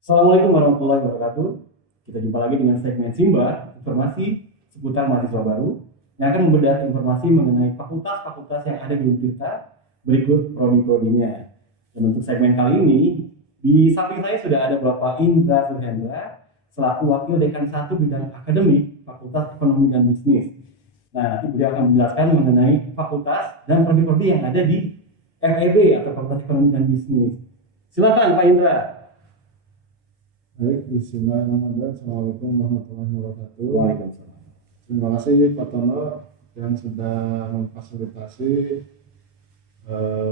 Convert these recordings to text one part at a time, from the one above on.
Assalamualaikum warahmatullahi wabarakatuh. Kita jumpa lagi dengan segmen Simba, informasi seputar mahasiswa baru yang akan membedah informasi mengenai fakultas-fakultas yang ada di Untirta berikut prodi-prodinya. Dan untuk segmen kali ini, di samping saya sudah ada Bapak Indra Suhendra selaku Wakil Dekan 1 Bidang Akademik Fakultas Ekonomi dan Bisnis. Nah, nanti beliau akan menjelaskan mengenai fakultas dan prodi-prodi yang ada di FEB atau Fakultas Ekonomi dan Bisnis. Silakan Pak Indra. Baik, bismillahirrahmanirrahim. Assalamualaikum warahmatullahi wabarakatuh. Waalaikumsalam. Terima kasih Pak Tono yang sudah memfasilitasi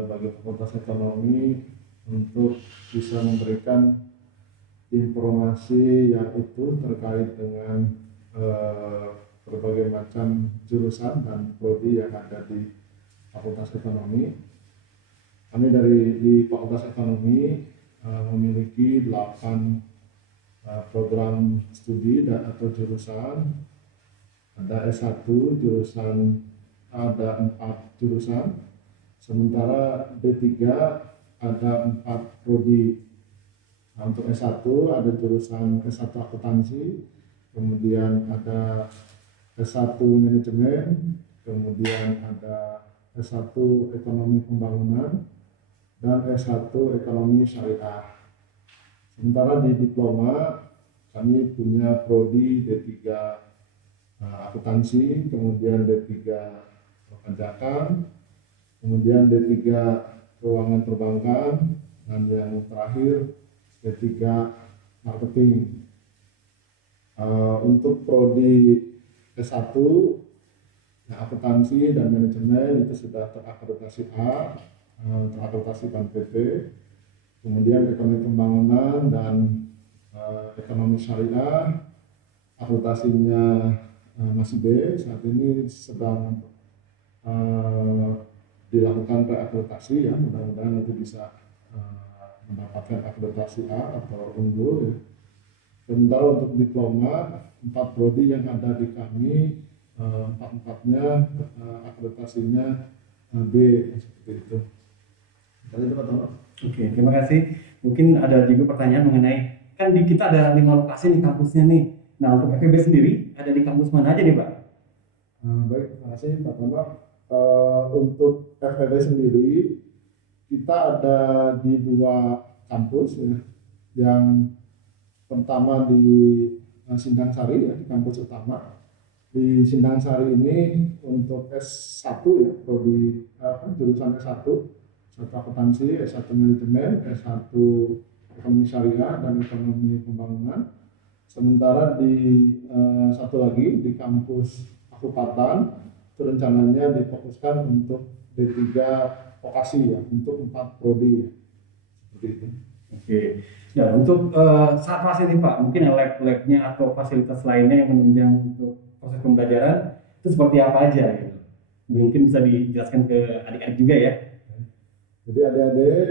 bagi Fakultas Ekonomi untuk bisa memberikan informasi yang utuh terkait dengan berbagai macam jurusan dan prodi yang ada di Fakultas Ekonomi. Kami di Fakultas Ekonomi memiliki 8 program studi atau jurusan. Ada S1 jurusan, ada 4 jurusan, sementara D3 ada 4 prodi. Nah, untuk S1 ada jurusan S1 akuntansi, kemudian ada S1 manajemen, kemudian ada S1 ekonomi pembangunan, dan S1 ekonomi syariah. Sementara di diploma kami punya prodi D3 akuntansi, kemudian D3 perpajakan, kemudian D3 keuangan perbankan, dan yang terakhir D3 marketing. Untuk prodi S1 akuntansi dan manajemen itu sudah terakreditasi A, terakreditasi Bank PT. Kemudian ekonomi pembangunan dan ekonomi syariah akreditasinya masih B. Saat ini sedang dilakukan reakreditasi, ya, mudah-mudahan nanti bisa mendapatkan akreditasi A atau unggul, ya. Sementara untuk diploma 4 prodi yang ada di kami, 4-4-nya akreditasinya B, seperti itu. Itu Pak Tono. Oke, terima kasih. Mungkin ada juga pertanyaan mengenai, kan di kita ada 5 lokasi nih kampusnya nih. Nah, untuk FEB sendiri ada di kampus mana aja nih, Pak? Baik, terima kasih Pak Tono. Untuk FEB sendiri kita ada di 2 kampus, ya. Yang pertama di Sindang Sari, ya, di kampus utama. Di Sindang Sari ini untuk S1, ya, prodi jurusan S1 akuntansi, S1 manajemen, S1 ekonomi syariah dan ekonomi pembangunan. Sementara di satu lagi di kampus Pakupatan itu rencananya difokuskan untuk D3 vokasi, ya, untuk 4 prodi, ya. Seperti itu. Oke. Dan untuk saat fase ini Pak, mungkin lab-labnya atau fasilitas lainnya yang menunjang untuk proses pembelajaran itu seperti apa aja gitu. Mungkin bisa dijelaskan ke adik-adik juga ya. Jadi adik-adik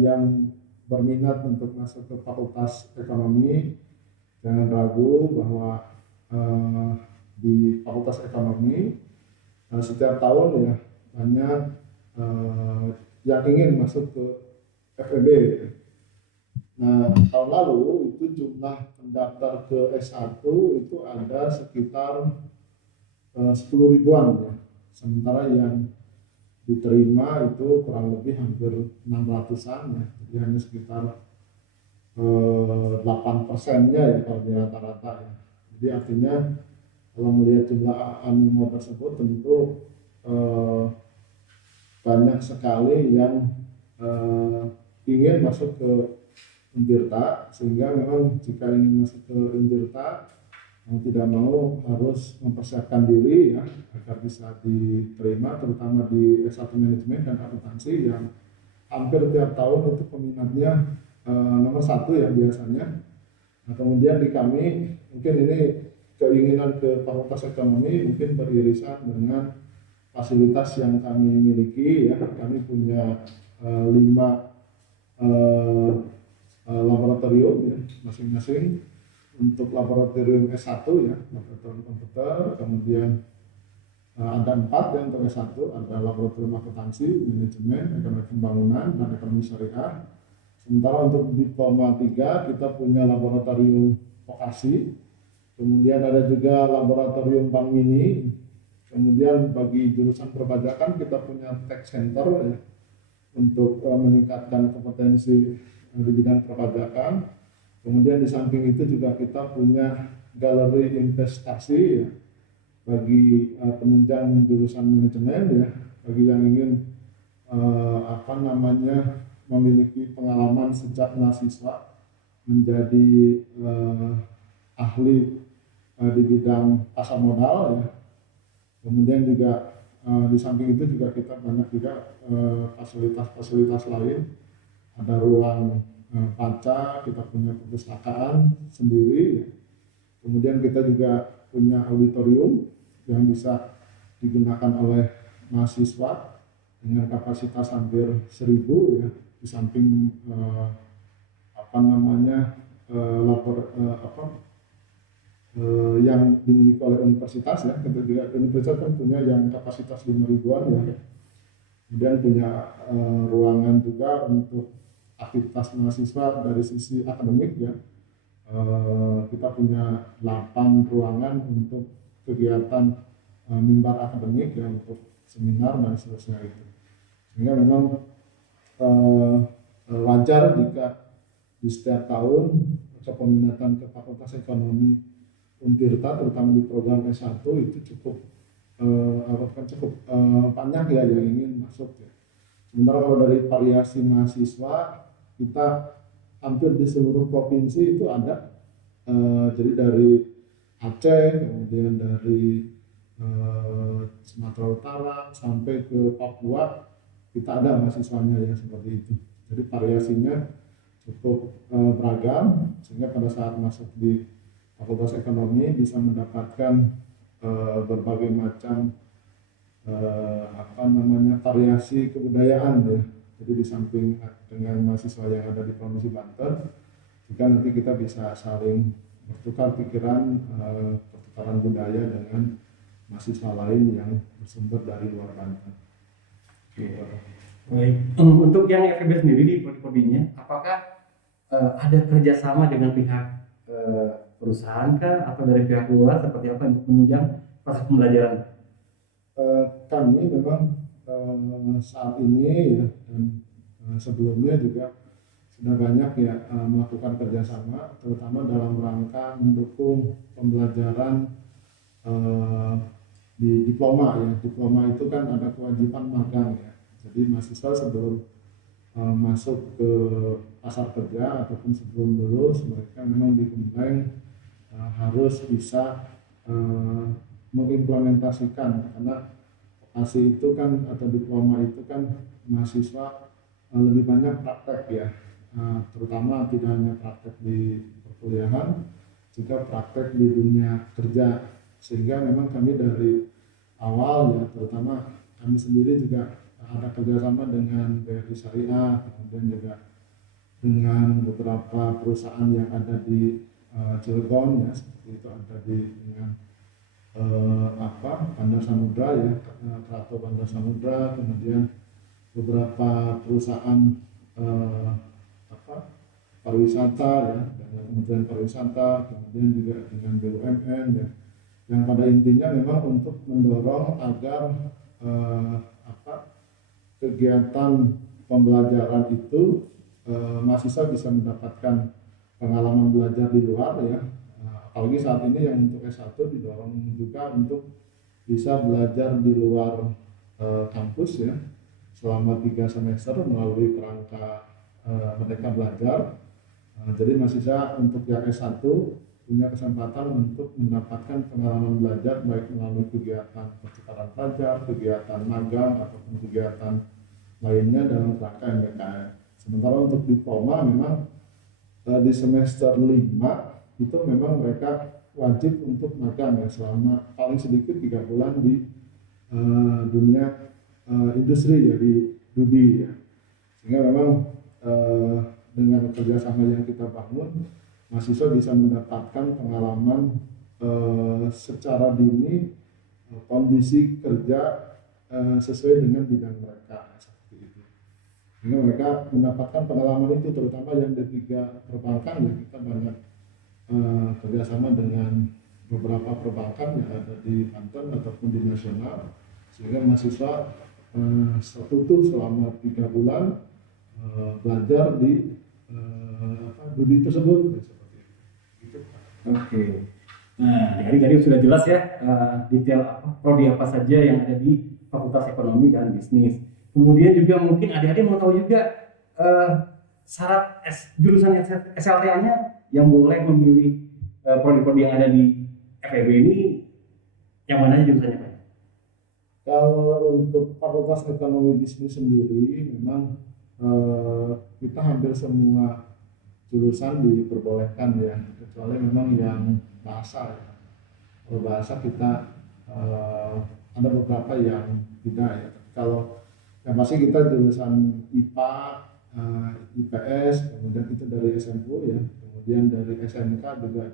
yang berminat untuk masuk ke Fakultas Ekonomi, jangan ragu bahwa di Fakultas Ekonomi setiap tahun, ya, banyak yang ingin masuk ke FEB. Nah, tahun lalu itu jumlah pendaftar ke S1 itu ada sekitar 10 ribuan, ya. Sementara yang diterima itu kurang lebih hampir 600-an, ya. Jadi hanya sekitar 8%-nya, ya, kalau di rata-rata, ya. Jadi artinya kalau melihat jumlah animo tersebut tentu banyak sekali yang ingin masuk ke Untirta, sehingga memang jika ingin masuk ke Untirta mau tidak mau harus mempersiapkan diri, ya, agar bisa diterima, terutama di S1 manajemen dan akuntansi yang hampir tiap tahun itu peminatnya nomor 1, ya, biasanya. Nah, kemudian di kami mungkin ini keinginan ke Fakultas Ekonomi mungkin beririsan dengan fasilitas yang kami miliki, ya. Kami punya 5 laboratorium, ya, masing-masing. Untuk laboratorium S1, ya, laboratorium komputer, kemudian ada 4 yang untuk S1, ada laboratorium akuntansi, manajemen, ekonomi pembangunan, dan ekonomi syariah. Sementara untuk diploma 3 kita punya laboratorium vokasi, kemudian ada juga laboratorium bank mini, kemudian bagi jurusan perpajakan kita punya tech center ya, untuk meningkatkan kompetensi di bidang perpajakan. Kemudian di samping itu juga kita punya galeri investasi ya, bagi penunjang jurusan manajemen ya, bagi yang ingin memiliki pengalaman sejak mahasiswa menjadi ahli di bidang pasar modal ya. Kemudian juga di samping itu juga kita banyak juga fasilitas-fasilitas lain, ada ruang panca, kita punya perpustakaan sendiri ya. Kemudian kita juga punya auditorium yang bisa digunakan oleh mahasiswa dengan kapasitas hampir 1.000 ya, di samping yang dimiliki oleh universitas ya. Kita juga universitas kan punya yang kapasitas 5.000-an ya. Kemudian punya ruangan juga untuk aktivitas mahasiswa dari sisi akademik ya. Kita punya 8 ruangan untuk kegiatan mimbar akademik ya, untuk seminar dan seterusnya itu. Sehingga memang wajar jika di setiap tahun kepeminatan ke Fakultas Ekonomi Untirta terutama di program S1 itu cukup banyak ya yang ingin masuk ya. Sementara kalau dari variasi mahasiswa kita hampir di seluruh provinsi itu ada, jadi dari Aceh, kemudian dari Sumatera Utara sampai ke Papua kita ada mahasiswanya ya, seperti itu. Jadi variasinya cukup beragam, sehingga pada saat masuk di Fakultas Ekonomi bisa mendapatkan berbagai macam variasi kebudayaan ya. Jadi di samping dengan mahasiswa yang ada di Provinsi Banten, juga nanti kita bisa saling bertukar pikiran, pertukaran budaya dengan mahasiswa lain yang bersumber dari luar Banten. Baik, untuk yang FEB sendiri di prodi-prodinya, apakah ada kerjasama dengan pihak perusahaan kah atau dari pihak luar, seperti apa untuk menunjang proses pembelajaran? Kami memang saat ini ya, dan sebelumnya juga sudah banyak ya melakukan kerjasama, terutama dalam rangka mendukung pembelajaran di diploma ya. Diploma itu kan ada kewajiban magang ya. Jadi mahasiswa sebelum masuk ke pasar kerja ataupun sebelum lulus, mereka memang digembleng harus bisa mengimplementasikan, karena vokasi itu kan atau diploma itu kan mahasiswa lebih banyak praktek ya, terutama tidak hanya praktek di perkuliahan, juga praktek di dunia kerja. Sehingga memang kami dari awal ya, terutama kami sendiri juga ada kerjasama dengan BRI Syariah, kemudian juga dengan beberapa perusahaan yang ada di Cilegon ya, seperti itu ada dengan Bandar Samudra ya, Krato Bandar Samudra, kemudian beberapa perusahaan pariwisata ya, dengan Kementerian Pariwisata, kemudian juga dengan BUMN ya, yang pada intinya memang untuk mendorong agar kegiatan pembelajaran itu mahasiswa bisa mendapatkan pengalaman belajar di luar ya. Apalagi saat ini yang untuk S1 didorong juga untuk bisa belajar di luar kampus ya, selama 3 semester melalui kerangka Merdeka Belajar. Jadi mahasiswa untuk yang S1 punya kesempatan untuk mendapatkan pengalaman belajar baik melalui kegiatan pertukaran pelajar, kegiatan magang ataupun kegiatan lainnya dalam kerangka MBKM. Sementara untuk diploma memang di semester 5 itu memang mereka wajib untuk magang ya, selama paling sedikit 3 bulan di dunia industri ya, di Dudi ya. Sehingga memang dengan kerjasama yang kita bangun, mahasiswa bisa mendapatkan pengalaman secara dini kondisi kerja sesuai dengan bidang mereka, seperti itu. sehingga mereka mendapatkan pengalaman itu, terutama yang di 3 perbankan ya. Kita banyak kerjasama dengan beberapa perbankan yang ada di Banten ataupun di nasional, sehingga mahasiswa tertutup selama 3 bulan belajar di Budi tersebut seperti itu. Gitu. Oke. Nah, jadi sudah jelas ya detail prodi apa saja yang ada di Fakultas Ekonomi dan Bisnis. Kemudian juga mungkin adik-adik mau tahu juga syarat jurusan SLTA-nya yang boleh memilih prodi-prodi yang ada di FEB ini yang mana aja jurusannya Pak? Kalau untuk Fakultas Ekonomi Bisnis sendiri memang kita hampir semua jurusan diperbolehkan ya, kecuali memang yang bahasa ya. Kalau bahasa kita ada beberapa yang tidak ya. Kalau yang pasti kita jurusan IPA, IPS, kemudian itu dari SMU ya, kemudian dari SMK juga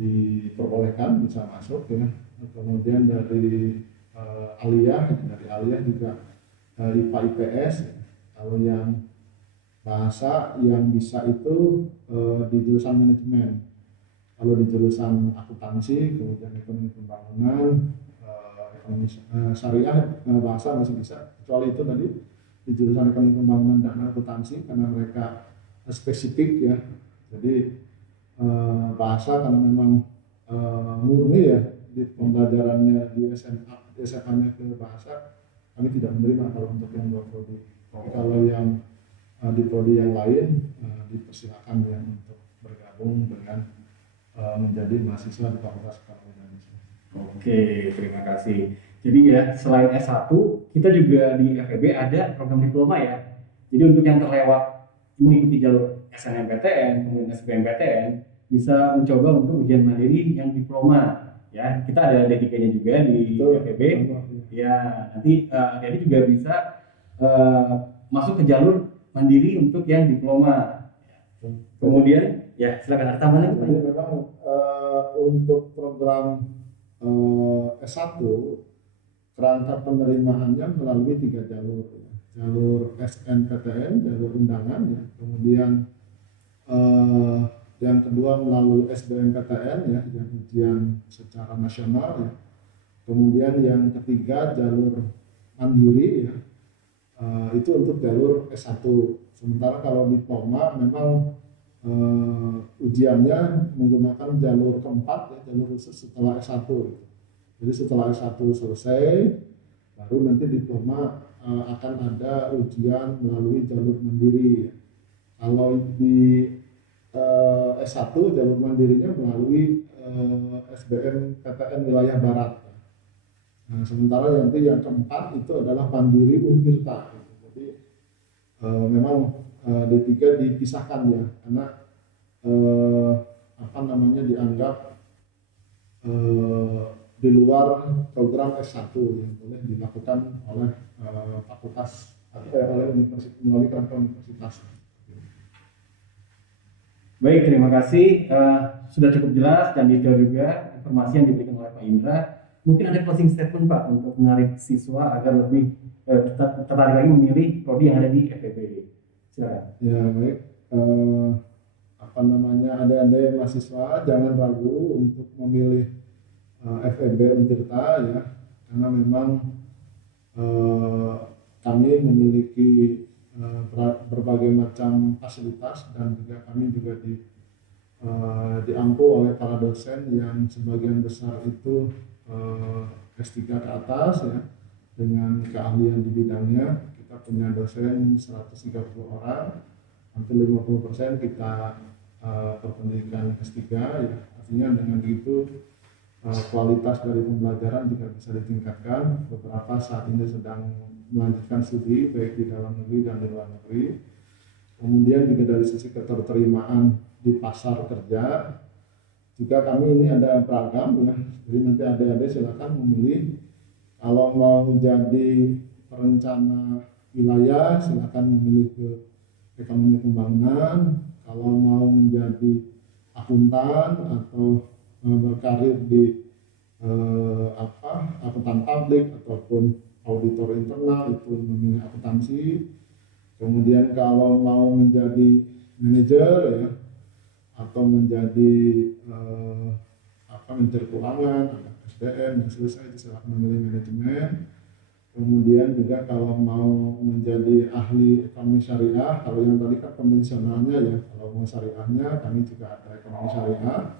diperbolehkan bisa masuk ya, kemudian dari aliyah juga IPA IPS. Kalau yang bahasa yang bisa itu di jurusan manajemen. Kalau di jurusan akuntansi, kemudian ekonomi pembangunan, ekonomi syariah, bahasa masih bisa. Kecuali itu tadi di jurusan ekonomi pembangunan dan akuntansi karena mereka spesifik ya. Jadi bahasa karena memang murni ya di pembelajarannya di SMA-nya ke bahasa, kami tidak menerima kalau untuk yang 2 prodi. Kalau yang di prodi yang lain dipersilakan ya untuk bergabung dengan menjadi mahasiswa di Fakultas Ekonomi dan Bisnis. Oke, terima kasih. Jadi ya selain S1 kita juga di FEB ada program diploma ya. Jadi untuk yang terlewat mengikuti jalur SNMPTN kemudian SBMPTN bisa mencoba untuk ujian mandiri yang diploma ya. Kita ada D3-nya juga di FEB. Ya, nanti adik juga bisa masuk ke jalur mandiri untuk yang diploma. Kemudian ya silakan ada tambahan lagi. Jadi memang untuk program S1 kerangka penerimaannya melalui 3 jalur ya. Jalur SNPTN, jalur undangan ya. Kemudian yang kedua melalui SBMPTN ya, yang ujian secara nasional ya. Kemudian yang ketiga jalur mandiri ya. Itu untuk jalur S1. Sementara kalau diploma memang ujiannya menggunakan jalur keempat ya, jalur khusus setelah S1. Jadi setelah S1 selesai, baru nanti diploma akan ada ujian melalui jalur mandiri. Kalau di S1 jalur mandirinya melalui SBMPTN wilayah Barat. Nah, sementara nanti yang keempat itu adalah mandiri Untirta. Jadi memang D3 dipisahkan ya, karena dianggap di luar program S1 yang boleh dilakukan oleh fakultas atau oleh universitas melalui kerangka universitas. Baik, terima kasih. Sudah cukup jelas dan detail juga informasi yang diberikan oleh Pak Indra. Mungkin ada closing statement Pak untuk menarik siswa agar lebih tertarik lagi memilih prodi yang ada di FEB. Silakan. Ya baik, adik-adik mahasiswa jangan ragu untuk memilih FEB Untirta ya, karena memang kami memiliki berbagai macam fasilitas dan juga kami juga diampu oleh para dosen yang sebagian besar itu S3 ke atas ya, dengan keahlian di bidangnya. Kita punya dosen 130 orang, hampir 50% kita berpendidikan S3 ya. Artinya dengan begitu kualitas dari pembelajaran juga bisa ditingkatkan. Beberapa saat ini sedang melanjutkan studi baik di dalam negeri dan di luar negeri. Kemudian juga dari sisi keterterimaan di pasar kerja juga kami ini ada beragam ya. Jadi nanti adik-adik silakan memilih. Kalau mau jadi perencana wilayah silakan memilih ke ekonomi pembangunan. Kalau mau menjadi akuntan atau berkarir di akuntan publik ataupun auditor internal itu memilih akuntansi. Kemudian kalau mau menjadi manajer ya, atau menjadi manajer keuangan, ada SDM, yang selesai silahkan memilih manajemen. Kemudian juga kalau mau menjadi ahli ekonomi syariah, kalau yang tadi kan konvensionalnya ya, kalau mau syariahnya kami juga ada ekonomi syariah.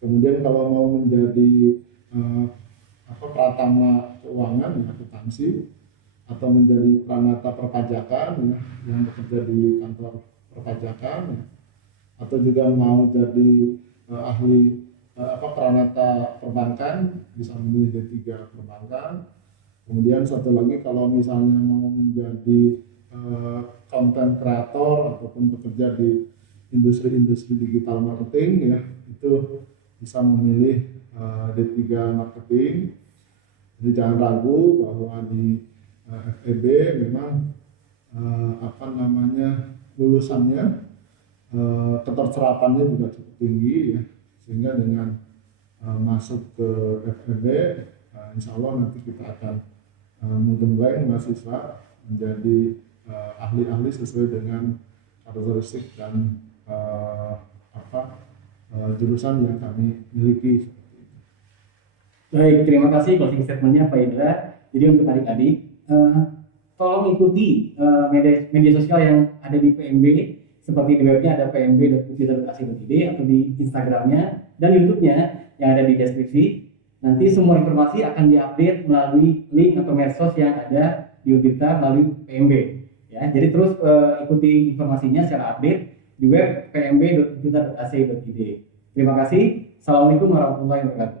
Kemudian kalau mau menjadi pratama keuangan ya, akuntansi, atau menjadi pranata perpajakan ya, yang bekerja di kantor perpajakan ya, atau juga mau jadi ahli pranata perbankan, bisa memilih D3 perbankan. Kemudian satu lagi kalau misalnya mau menjadi content creator ataupun bekerja di industri-industri digital marketing ya, itu bisa memilih D3 marketing. Jadi jangan ragu bahwa di FEB memang lulusannya keterserapannya juga cukup tinggi ya, sehingga dengan masuk ke FEB insya Allah nanti kita akan menggembleng mahasiswa menjadi ahli-ahli sesuai dengan karakteristik dan jurusan yang kami miliki. Baik, terima kasih closing statement-nya Pak Indra. Jadi untuk adik-adik, tolong ikuti media sosial yang ada di PMB, seperti di webnya ada pmb.putita.ac.id atau di Instagramnya dan YouTube-nya yang ada di deskripsi. Nanti semua informasi akan diupdate melalui link atau medsos yang ada di Untirta melalui PMB. Ya, jadi terus ikuti informasinya secara update di web pmb.putita.ac.id. Terima kasih. Assalamualaikum warahmatullahi wabarakatuh.